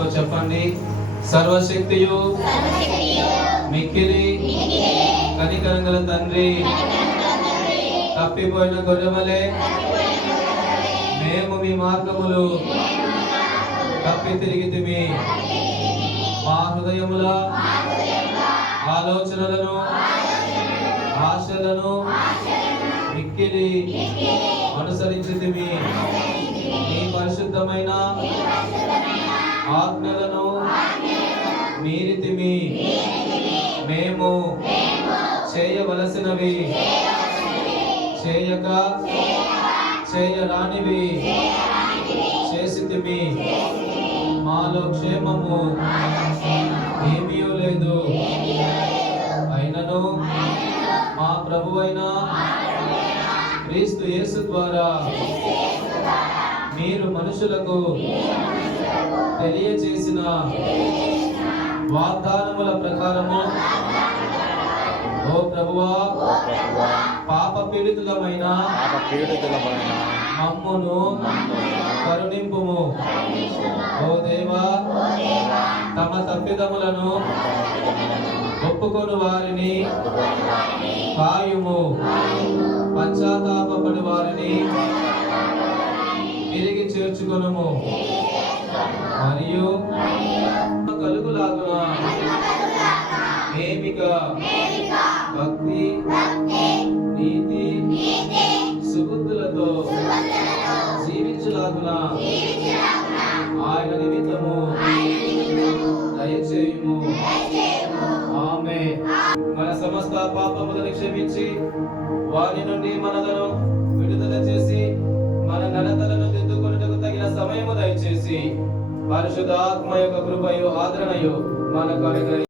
నాతో చెప్పండి. సర్వశక్తియు మిక్కిలి కనికరం గల తండ్రి, తప్పిపోయిన గొర్రెవలే మేము మీ మార్గములు తప్పి తిరిగితిమి. మా హృదయముల ఆలోచనలను ఆశలను మిక్కిలి అనుసరించితిమి. నీ పరిశుద్ధమైన ఆజ్ఞలను మీరితిమి. మేము చేయవలసినవి చేయక చేయరానివి చేసితిమి. మాలో క్షేమము ఏమీ లేదు. అయినను మా ప్రభువైన క్రీస్తు యేసు ద్వారా మీరు మనుషులకు తెలియజేసిన వాగ్దానముల ప్రకారము ఓ ప్రభువా, పాప పీడితులమైన మమ్మును కరుణింపుము. ఓ దేవా, తమ తప్పిదములను ఒప్పుకొను వారిని కాయుము. పశ్చాత్తాపపడు వారిని తిరిగి చేర్చుకొనుము. మరియు కలుగులాగున మేమిక భక్తి, నీతి, సుబుద్ధులతో జీవించులాగున ఆయన నిమిత్తము దయచేయుము. ఆమేన్. మన సమస్త పాపములను క్షమించి వారి నుండి మనలను విడుదల చేసి మన నడతలను దిద్దుకొనుటకు తగిన సమయము దయచేసి పరిశుద్ధాత్మ యొక్క కృపయు ఆదరణయు మనకు అనుగ్రహించు.